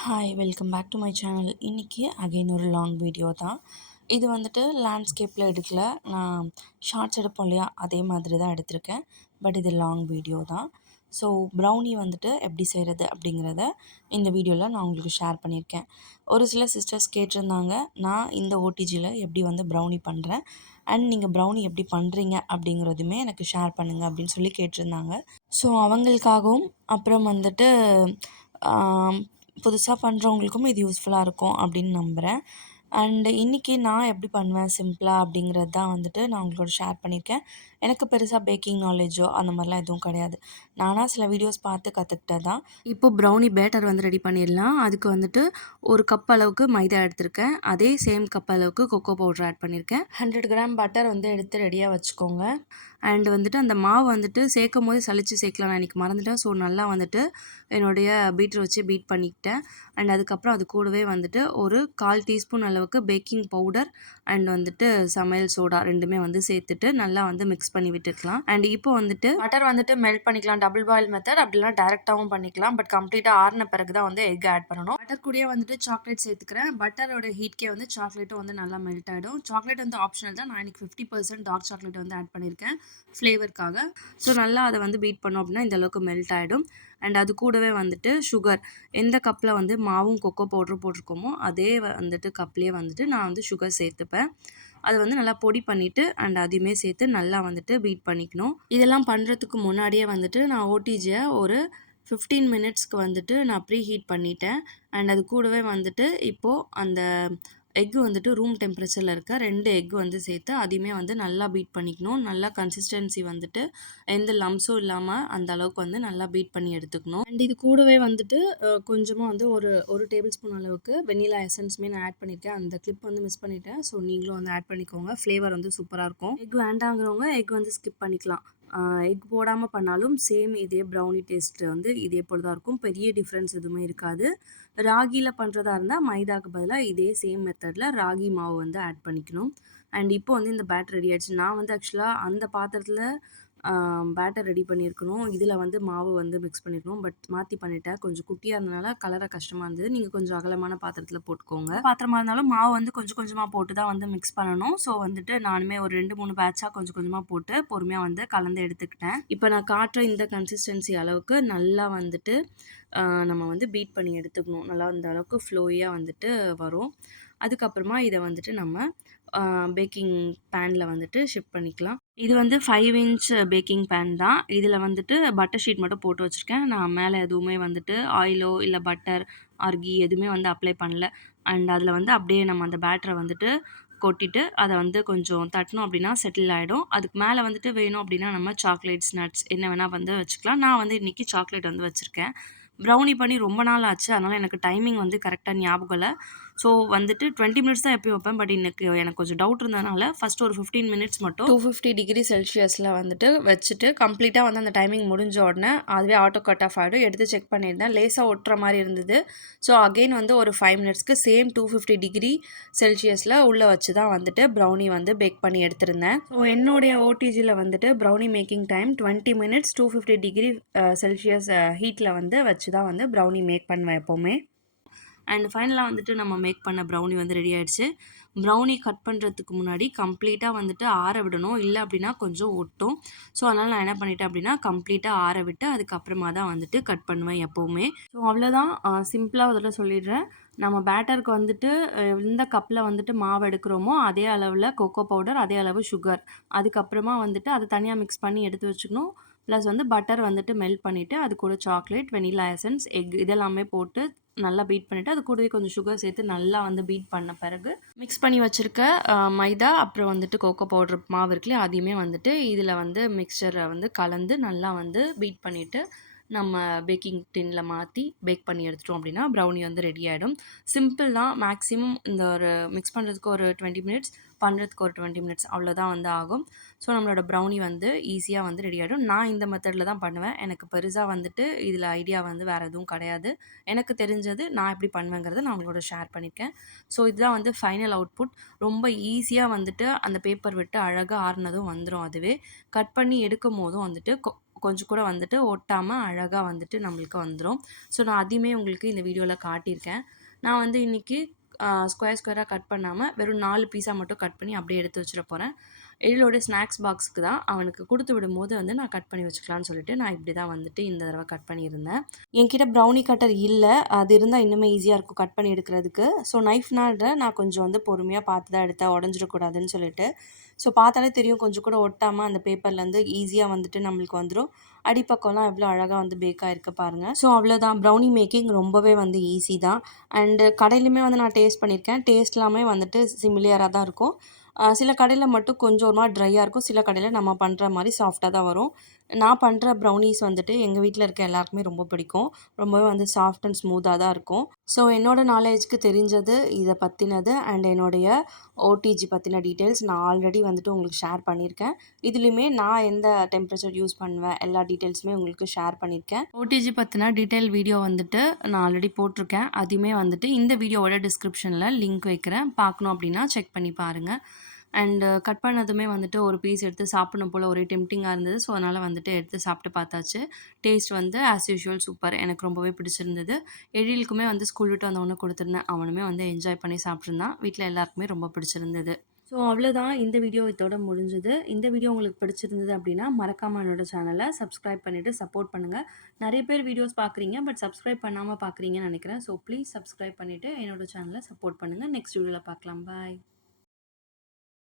Hi welcome back to my channel. இன்றைக்கி again ஒரு long video தான். இது வந்துட்டு லேண்ட்ஸ்கேப்பில் எடுக்கல, நான் ஷார்ட்ஸ் எடுப்போம் இல்லையா, அதே மாதிரி தான் எடுத்திருக்கேன். பட் இது லாங் வீடியோ தான். ஸோ ப்ரௌனி வந்துட்டு எப்படி செய்கிறது அப்படிங்கிறத இந்த வீடியோவில் நான் உங்களுக்கு ஷேர் பண்ணியிருக்கேன். ஒரு சில சிஸ்டர்ஸ் கேட்டிருந்தாங்க, நான் இந்த ஓடிஜியில் எப்படி வந்து ப்ரௌனி பண்ணுறேன் அண்ட் நீங்கள் ப்ரௌனி எப்படி பண்ணுறீங்க அப்படிங்கிறதுமே எனக்கு ஷேர் பண்ணுங்கள் அப்படின்னு சொல்லி கேட்டிருந்தாங்க. ஸோ அவங்களுக்காகவும் அப்புறம் வந்துட்டு புதுசாக பண்ணுறவங்களுக்கும் இது யூஸ்ஃபுல்லாக இருக்கும் அப்படின்னு நம்புகிறேன். அண்டு இன்றைக்கி நான் எப்படி பண்ணுவேன் சிம்பிளாக அப்படிங்கிறது தான் வந்துட்டு நான் உங்களோட ஷேர் பண்ணியிருக்கேன். எனக்கு பெருசாக பேக்கிங் நாலேஜோ அந்த மாதிரிலாம் எதுவும் கிடையாது. நானாக சில வீடியோஸ் பார்த்து கற்றுக்கிட்டது தான். இப்போ ப்ரௌனி பேட்டர் வந்து ரெடி பண்ணிடலாம். அதுக்கு வந்துட்டு ஒரு கப் அளவுக்கு மைதா எடுத்திருக்கேன். அதே சேம் கப் அளவுக்கு கொக்கோ பவுடர் ஆட் பண்ணியிருக்கேன். 100 கிராம் பட்டர் வந்து எடுத்து ரெடியாக வச்சுக்கோங்க. அண்ட் வந்துட்டு அந்த மாவு வந்துட்டு சேர்க்கும் போது சலிச்சு சேர்க்கலாம், நான் இன்றைக்கி மறந்துட்டேன். ஸோ நல்லா வந்துட்டு என்னுடைய பீட்டர் வச்சு பீட் பண்ணிக்கிட்டேன். அண்ட் அதுக்கப்புறம் அது கூடவே வந்துட்டு ஒரு 1/4 டீஸ்பூன் அளவுக்கு பேக்கிங் பவுடர் அண்ட் வந்துட்டு சமையல் சோடா ரெண்டுமே வந்து சேர்த்துட்டு நல்லா வந்து மிக்ஸ் பண்ணி விட்டுக்கலாம். அண்ட் இப்போ வந்துட்டு பட்டர் வந்துட்டு மெல்ட் பண்ணிக்கலாம், டபுள் பாயில் மெத்தட், அப்படிலாம் டேரெக்டாகவும் பண்ணிக்கலாம். பட் கம்ப்ளீட்டாக ஆறின பிறகு தான் வந்து எக் ஆட் பண்ணணும். பட்டர் கூடயே வந்துட்டு சாக்லேட் சேர்த்துக்கிறேன். பட்டரோட ஹீட்கே வந்து சாக்லேட்டும் வந்து நல்லா மெல்ட் ஆகிடும். சாக்லேட் வந்து ஆப்ஷனல் தான். நான் இன்றைக்கி 50% டார்க் சாக்லேட் வந்து ஆட் பண்ணியிருக்கேன் ஃப்ளேவருக்காக. ஸோ நல்லா அதை வந்து பீட் பண்ணோம் அப்படின்னா இந்தளவுக்கு மெல்ட் ஆகிடும். அண்ட் அது கூடவே வந்துட்டு சுகர், எந்த கப்பில் வந்து மாவும் கொக்கோ பவுடரும் போட்டிருக்கோமோ அதே வந்துட்டு கப்லேயே வந்துட்டு நான் வந்து சுகர் சேர்த்துப்பேன். அதை வந்து நல்லா பொடி பண்ணிவிட்டு அண்ட் அதையுமே சேர்த்து நல்லா வந்துட்டு பீட் பண்ணிக்கணும். இதெல்லாம் பண்ணுறதுக்கு முன்னாடியே வந்துட்டு நான் ஓடிஜியை ஒரு 15 மினிட்ஸ்க்கு வந்துட்டு நான் ப்ரீ ஹீட் பண்ணிட்டேன். அண்ட் அது கூடவே வந்துட்டு இப்போது அந்த எக்கு வந்துட்டு ரூம் டெம்பரேச்சரில் இருக்க 2 எக் வந்து சேர்த்து அதையுமே வந்து நல்லா பீட் பண்ணிக்கணும். நல்லா கன்சிஸ்டன்சி வந்துட்டு எந்த லம்ஸும் இல்லாமல் அந்த அளவுக்கு வந்து நல்லா பீட் பண்ணி எடுத்துக்கணும். அண்ட் இது கூடவே வந்துட்டு கொஞ்சமாக வந்து ஒரு டேபிள் ஸ்பூன் அளவுக்கு வெனிலா எசன்ஸுமே நான் ஆட் பண்ணியிருக்கேன். அந்த கிளிப் வந்து மிஸ் பண்ணிட்டேன். ஸோ நீங்களும் வந்து ஆட் பண்ணிக்கோங்க. ஃப்ளேவர் வந்து சூப்பராக இருக்கும். எக் வேண்டாங்கிறவங்க எக் வந்து ஸ்கிப் பண்ணிக்கலாம். எக் போடாமல் பண்ணாலும் சேம் இதே ப்ரௌனி டேஸ்ட் வந்து இதே போல் தான் இருக்கும். பெரிய டிஃப்ரென்ஸ் எதுவுமே இருக்காது. ராகியில் பண்ணுறதா இருந்தால் மைதாக்கு பதிலாக இதே சேம் மெத்தடில் ராகி மாவு வந்து ஆட் பண்ணிக்கணும். அண்ட் இப்போ வந்து இந்த பேட்டர் ரெடி ஆகிடுச்சு. நான் வந்து ஆக்சுவலாக அந்த பாத்திரத்தில் பேட்டர் ரெடி பண்ணியிருக்கணும், இதில் வந்து மாவு வந்து மிக்ஸ் பண்ணியிருக்கணும். பட் மாற்றி பண்ணிட்டேன். கொஞ்சம் குட்டியாக இருந்தனால கலரை கஷ்டமாக இருந்தது. நீங்கள் கொஞ்சம் அகலமான பாத்திரத்தில் போட்டுக்கோங்க. பாத்திரமாக இருந்தாலும் மாவு வந்து கொஞ்சம் கொஞ்சமாக போட்டு தான் வந்து மிக்ஸ் பண்ணணும். ஸோ வந்துட்டு நானுமே ஒரு 2-3 பேட்சாக கொஞ்சம் கொஞ்சமாக போட்டு பொறுமையாக வந்து கலந்து எடுத்துக்கிட்டேன். இப்போ நான் காட்டுற இந்த கன்சிஸ்டன்சி அளவுக்கு நல்லா வந்துட்டு நம்ம வந்து பீட் பண்ணி எடுத்துக்கணும். நல்லா இந்த அளவுக்கு ஃப்ளோயாக வந்துட்டு வரும். அதுக்கப்புறமா இதை வந்துட்டு நம்ம பேக்கிங் பேனில் வந்துட்டு ஷிஃப்ட் பண்ணிக்கலாம். இது வந்து 5 இன்ச் பேக்கிங் பேன் தான். இதில் வந்துட்டு பட்டர் ஷீட் மட்டும் போட்டு வச்சுருக்கேன். நான் மேலே எதுவுமே வந்துட்டு ஆயிலோ இல்லை பட்டர் ஆர் கீ எதுவுமே வந்து அப்ளை பண்ணல. அண்ட் அதில் வந்து அப்படியே நம்ம அந்த பேட்டரை வந்துட்டு கொட்டிட்டு அதை வந்து கொஞ்சம் தட்டினோம் அப்படின்னா செட்டில் ஆகிடும். அதுக்கு மேலே வந்துட்டு வேணும் அப்படின்னா நம்ம சாக்லேட்ஸ், நட்ஸ் என்ன வேணால் வந்து வச்சுக்கலாம். நான் வந்து இன்றைக்கி சாக்லேட் வந்து வச்சுருக்கேன். ப்ரௌனி பண்ணி ரொம்ப நாள் ஆச்சு, அதனால் எனக்கு டைமிங் வந்து கரெக்டாக ஞாபகம் இல்லை. ஸோ வந்துட்டு 20 மினிட்ஸ் தான் எப்பயும் வைப்பேன். பட் எனக்கு கொஞ்சம் டவுட் இருந்ததுனால ஃபஸ்ட்டு ஒரு 15 மினிட்ஸ் மட்டும் 250 டிகிரி செல்சியஸில் வந்துட்டு வச்சுட்டு கம்ப்ளீட்டாக வந்து அந்த டைமிங் முடிஞ்ச உடனே அதுவே ஆட்டோ கட் ஆஃப் ஆகிடும். எடுத்து செக் பண்ணியிருந்தேன், லேசாக ஒட்டுற மாதிரி இருந்தது. ஸோ அகெயின் வந்து ஒரு 5 மினிட்ஸ்க்கு சேம் 250 டிகிரி செல்சியஸில் உள்ளே வச்சு தான் வந்துட்டு ப்ரௌனி வந்து பேக் பண்ணி எடுத்திருந்தேன். ஸோ என்னுடைய ஓடிஜியில் வந்துட்டு brownie making time 20 minutes 250 degree Celsius ஹீட்டில் வந்து வச்சு தான் வந்து ப்ரௌனி மேக் பண்ணுவேன் எப்போவுமே. அண்ட் ஃபைனலாக வந்துட்டு நம்ம மேக் பண்ண ப்ரௌனி வந்து ரெடி ஆகிடுச்சு. ப்ரௌனி கட் பண்ணுறதுக்கு முன்னாடி கம்ப்ளீட்டாக வந்துட்டு ஆற விடணும், இல்லை அப்படின்னா கொஞ்சம் ஒட்டும். ஸோ அதனால் நான் என்ன பண்ணிட்டேன் அப்படின்னா கம்ப்ளீட்டாக ஆற விட்டு அதுக்கப்புறமா தான் வந்துட்டு கட் பண்ணுவேன் எப்போவுமே. ஸோ அவ்வளோதான், சிம்பிளாக அதில் சொல்லிடுறேன். நம்ம பேட்டருக்கு வந்துட்டு எந்த கப்பில் வந்துட்டு மாவு எடுக்கிறோமோ அதே அளவில் கொக்கோ பவுடர், அதே அளவு சுகர், அதுக்கப்புறமா வந்துட்டு அதை தனியாக மிக்ஸ் பண்ணி எடுத்து வச்சுக்கணும். ப்ளஸ் வந்து பட்டர் வந்துட்டு மெல்ட் பண்ணிவிட்டு அது கூட சாக்லேட், வெனிலா எசன்ஸ், எக் இதெல்லாமே போட்டு நல்லா பீட் பண்ணிவிட்டு அது கூடவே கொஞ்சம் சுகர் சேர்த்து நல்லா வந்து பீட் பண்ண பிறகு மிக்ஸ் பண்ணி வச்சுருக்க மைதா அப்புறம் வந்துட்டு கொக்கோ பவுடர் மாவு இருக்குல்லையே அதையுமே வந்துட்டு இதில் வந்து மிக்சரை வந்து கலந்து நல்லா வந்து பீட் பண்ணிவிட்டு நம்ம பேக்கிங் டின்னில் மாற்றி பேக் பண்ணி எடுத்துட்டோம் அப்படின்னா ப்ரௌனி வந்து ரெடி ஆகிடும். சிம்பிள் தான். மேக்ஸிமம் இந்த ஒரு மிக்ஸ் பண்ணுறதுக்கு ஒரு 20 மினிட்ஸ், பண்ணுறதுக்கு ஒரு 20 மினிட்ஸ் அவ்வளோதான் வந்து ஆகும். ஸோ நம்மளோட ப்ரௌனி வந்து ஈஸியாக வந்து ரெடி ஆகிடும். நான் இந்த மெத்தடில் தான் பண்ணுவேன். எனக்கு பெருசாக வந்துட்டு இதில் ஐடியா வந்து வேறு எதுவும் கிடையாது. எனக்கு தெரிஞ்சது நான் எப்படி பண்ணுவேங்கிறத நான் உங்களோட ஷேர் பண்ணியிருக்கேன். ஸோ இதுதான் வந்து ஃபைனல் அவுட்புட். ரொம்ப ஈஸியாக வந்துட்டு அந்த பேப்பர் விட்டு அழகாக ஆறுனதும் வந்துடும். அதுவே கட் பண்ணி எடுக்கும் போதும் வந்துட்டு கொஞ்சம் கூட வந்துட்டு ஒட்டாமல் அழகாக வந்துட்டு நம்மளுக்கு வந்துடும். ஸோ நான் அதையுமே உங்களுக்கு இந்த வீடியோவில் காட்டியிருக்கேன். நான் வந்து இன்றைக்கி ஸ்கொயர் ஸ்கொயராக கட் பண்ணாமல் வெறும் 4 பீஸாக மட்டும் கட் பண்ணி அப்படியே எடுத்து வச்சிட போகிறேன். எழிலோட ஸ்நாக்ஸ் பாக்ஸுக்கு தான் அவனுக்கு கொடுத்து விடும்போது வந்து நான் கட் பண்ணி வச்சுக்கலான்னு சொல்லிட்டு நான் இப்படி தான் வந்துட்டு இந்த தடவை கட் பண்ணியிருந்தேன். என்கிட்ட ப்ரௌனி கட்டர் இல்லை, அது இருந்தால் இன்னுமே ஈஸியாக இருக்கும் கட் பண்ணி எடுக்கிறதுக்கு. ஸோ நைஃப்னால நான் கொஞ்சம் வந்து பொறுமையாக பார்த்து தான் எடுத்தேன், உடஞ்சிடக்கூடாதுன்னு சொல்லிட்டு. ஸோ பார்த்தாலே தெரியும் கொஞ்சம் கூட ஒட்டாமல் அந்த பேப்பர்லேருந்து ஈஸியாக வந்துட்டு நம்மளுக்கு வந்துடும். அடிப்பக்கம்லாம் எவ்வளோ அழகாக வந்து பேக் ஆகிருக்கு பாருங்கள். ஸோ அவ்வளோதான், ப்ரௌனி மேக்கிங் ரொம்பவே வந்து ஈஸி தான். அண்டு கடையிலுமே வந்து நான் டேஸ்ட் பண்ணியிருக்கேன். டேஸ்ட் எல்லாமே வந்துட்டு சிமிலியராக தான் இருக்கும். சில கடையில் மட்டும் கொஞ்சம் ஒரு மாதிரி ட்ரையாக இருக்கும். சில கடையில் நம்ம பண்ணுற மாதிரி சாஃப்டாக தான் வரும். நான் பண்ணுற ப்ரௌனீஸ் வந்துட்டு எங்கள் வீட்டில் இருக்க எல்லாருக்குமே ரொம்ப பிடிக்கும். ரொம்பவே வந்து சாஃப்ட் அண்ட் ஸ்மூத்தாக தான் இருக்கும். ஸோ என்னோட நாலேஜ்க்கு தெரிஞ்சது இதை பற்றினது அண்ட் என்னுடைய ஓடிஜி பற்றின டீட்டெயில்ஸ் நான் ஆல்ரெடி வந்துட்டு உங்களுக்கு ஷேர் பண்ணியிருக்கேன். இதுலேயுமே நான் எந்த டெம்பரேச்சர் யூஸ் பண்ணுவேன் எல்லா டீட்டெயில்ஸுமே உங்களுக்கு ஷேர் பண்ணியிருக்கேன். ஓடிஜி பற்றின டீட்டெயில் வீடியோ வந்துட்டு நான் ஆல்ரெடி போட்டிருக்கேன். அதுவுமே வந்துட்டு இந்த வீடியோவோட டிஸ்கிரிப்ஷனில் லிங்க் வைக்கிறேன். பார்க்கணும் அப்படின்னா செக் பண்ணி பாருங்கள். அண்டு கட் பண்ணதுமே வந்துட்டு ஒரு பீஸ் எடுத்து சாப்பிடணும் போல் ஒரே டெம்ப்டிங்காக இருந்தது. ஸோ அதனால் வந்துட்டு எடுத்து சாப்பிட்டு பார்த்தாச்சு. டேஸ்ட் வந்து ஆஸ் யூஷுவல் சூப்பர். எனக்கு ரொம்பவே பிடிச்சிருந்தது. எழிலுக்குமே வந்து ஸ்கூல் விட்டு வந்தவொடனே கொடுத்துருந்தேன். அவனுமே வந்து என்ஜாய் பண்ணி சாப்பிட்ருந்தான். வீட்டில் எல்லாருக்குமே ரொம்ப பிடிச்சிருந்தது. ஸோ அவ்வளோதான், இந்த வீடியோ இதோட முடிஞ்சுது. இந்த வீடியோ உங்களுக்கு பிடிச்சிருந்தது அப்படின்னா மறக்காமல் என்னோட சேனலை சப்ஸ்கிரைப் பண்ணிவிட்டு சப்போர்ட் பண்ணுங்கள். நிறைய பேர் வீடியோஸ் பார்க்குறீங்க, பட் சப்ஸ்கிரைப் பண்ணாமல் பார்க்குறீங்கன்னு நினைக்கிறேன். ஸோ ப்ளீஸ் சப்ஸ்கிரைப் பண்ணிவிட்டு என்னோட சேனலை சப்போர்ட் பண்ணுங்கள். நெக்ஸ்ட் வீடியோவில் பார்க்கலாம். பாய்.